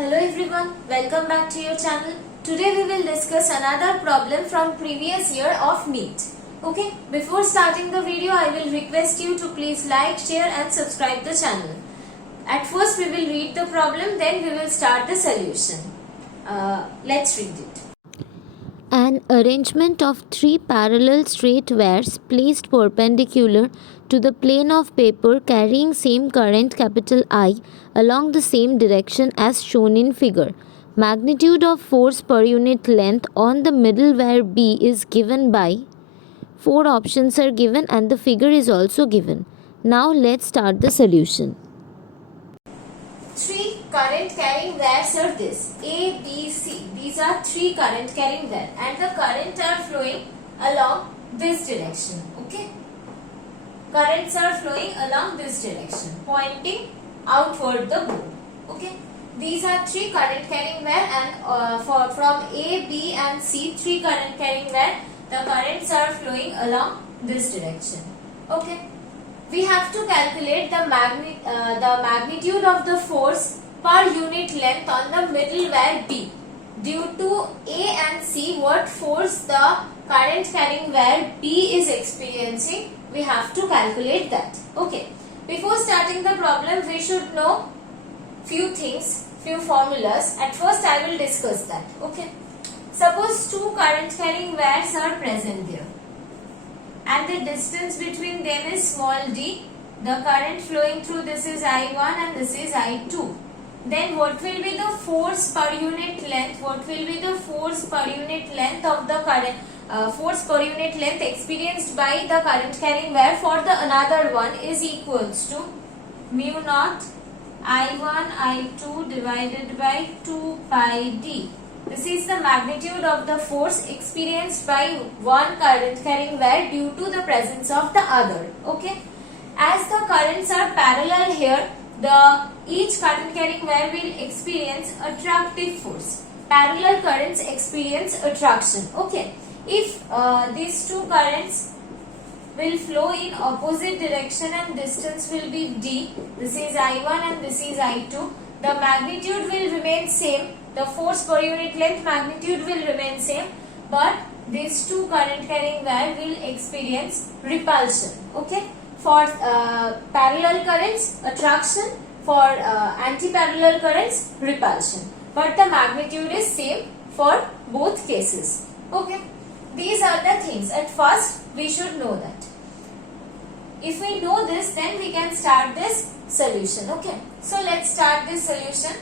Hello everyone, welcome back to your channel. Today we will discuss another problem from previous year of NEET. Okay, before starting the video I will request you to please like, share and subscribe the channel. At first we will read the problem, then we will start the solution. Let's read it. An arrangement of three parallel straight wires placed perpendicular to the plane of paper carrying same current I along the same direction as shown in figure. Magnitude of force per unit length on the middle wire B is given by. Four options are given and the figure is also given. Now let's start the solution. Three current carrying wires are this A, B, C. These are three current carrying wires and the current are flowing along this direction. Okay. Currents are flowing along this direction, pointing outward the board. Okay. These are three current carrying wire and from A, B and C, three current carrying wire, the currents are flowing along this direction. Okay. We have to calculate the magnitude of the force per unit length on the middle wire B. Due to A and C, what force the current carrying wire B is experiencing, we have to calculate that. Okay. Before starting the problem, we should know few things, few formulas. At first, I will discuss that. Okay. Suppose two current carrying wires are present there, and the distance between them is small d. The current flowing through this is I1 and this is I2. Then what will be the force per unit length? What will be the force per unit length of the current? Force per unit length experienced by the current carrying wire for the another one is equals to mu naught I1 I2 divided by 2 pi d. This is the magnitude of the force experienced by one current carrying wire due to the presence of the other. Okay. As the currents are parallel here, each current carrying wire will experience attractive force. Parallel currents experience attraction. Okay. If these two currents will flow in opposite direction and distance will be d, this is I1 and this is I2, the magnitude will remain same. The force per unit length magnitude will remain same, but these two current carrying wire will experience repulsion. Okay. For parallel currents, attraction. For anti-parallel currents, repulsion. But the magnitude is same for both cases. Okay. These are the things. At first, we should know that. If we know this, then we can start this solution. Okay. So let's start this solution.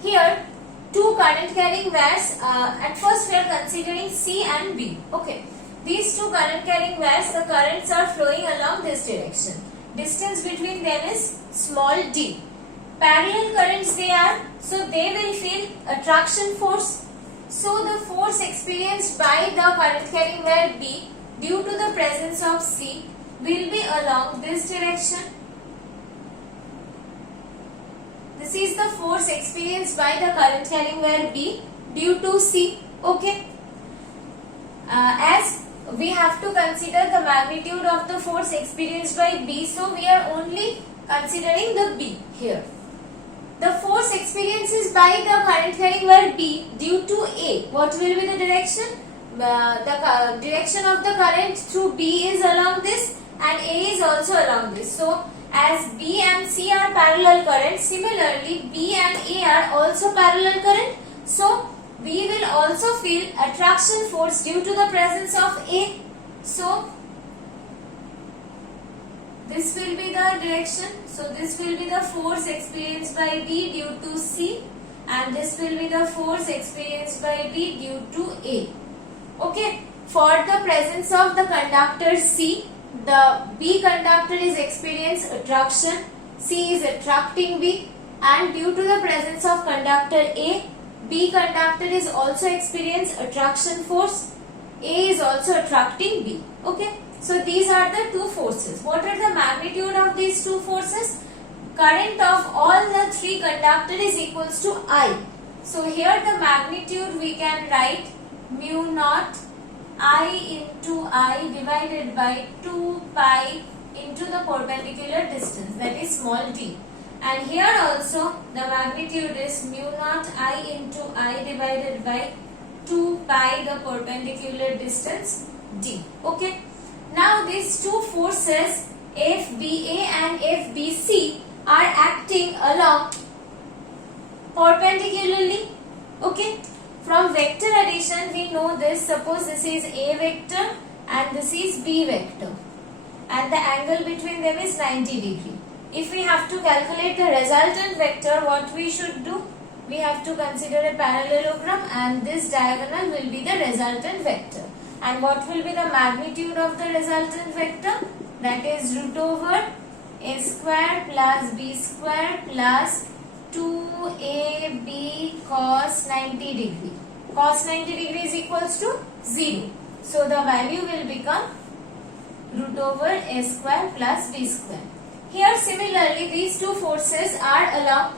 Here, two current carrying wires. At first, we are considering C and B. Okay. These two current carrying wires, the currents are flowing along this direction. Distance between them is small d. Parallel currents they are, so they will feel attraction force. So the force experienced by the current carrying wire B due to the presence of C will be along this direction. This is the force experienced by the current carrying wire B due to C. Okay. As we have to consider the magnitude of the force experienced by B, so we are only considering the B here. The force experienced by the current carrying wire B due to A, what will be the direction? The direction of the current through B is along this and A is also along this. So, as B and C are parallel currents, similarly B and A are also parallel current. So, we will also feel attraction force due to the presence of A. So, this will be the direction. So, this will be the force experienced by B due to C and this will be the force experienced by B due to A. Okay. For the presence of the conductor C, the B conductor is experiencing attraction, C is attracting B, and due to the presence of conductor A, B conductor is also experiencing attraction force, A is also attracting B. Okay. So these are the two forces. What are the magnitude of these two forces? Current of all the three conductor is equals to I. So here the magnitude we can write mu naught I into I divided by 2 pi into the perpendicular distance, that is small d. And here also the magnitude is mu naught I into I divided by 2 pi the perpendicular distance d. Okay. Now these two forces FBA and FBC are acting along perpendicularly. Okay. From vector addition we know this. Suppose this is A vector and this is B vector and the angle between them is 90 degree. If we have to calculate the resultant vector, what we should do? We have to consider a parallelogram and this diagonal will be the resultant vector. And what will be the magnitude of the resultant vector? That is root over a square plus b square plus 2ab cos 90 degree. Cos 90 degree is equals to 0. So the value will become root over a square plus b square. Here similarly these two forces are along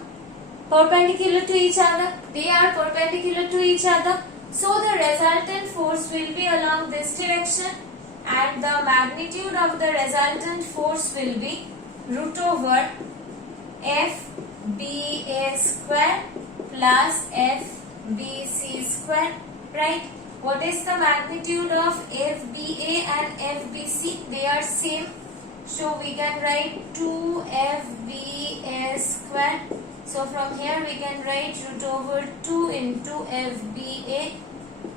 perpendicular to each other. They are perpendicular to each other. So the resultant force will be along this direction and the magnitude of the resultant force will be root over FBA square plus FBC square. Right? What is the magnitude of FBA and FBC? They are same. So we can write 2FBA square. So from here we can write root over 2 into FBA.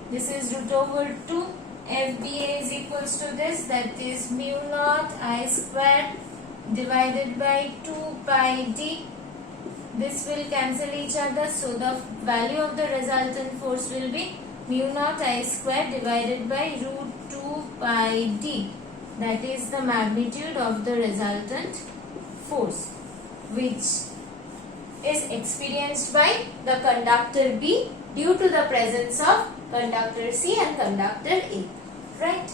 This is root over 2. FBA is equals to this, that is mu naught I square divided by 2 pi d. This will cancel each other. So the value of the resultant force will be mu naught I square divided by root 2 pi d. That is the magnitude of the resultant force which is experienced by the conductor B due to the presence of conductor C and conductor A. Right?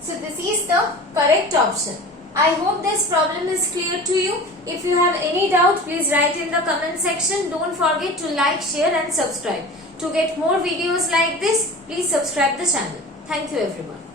So this is the correct option. I hope this problem is clear to you. If you have any doubt, please write in the comment section. Don't forget to like, share and subscribe. To get more videos like this, please subscribe the channel. Thank you everyone.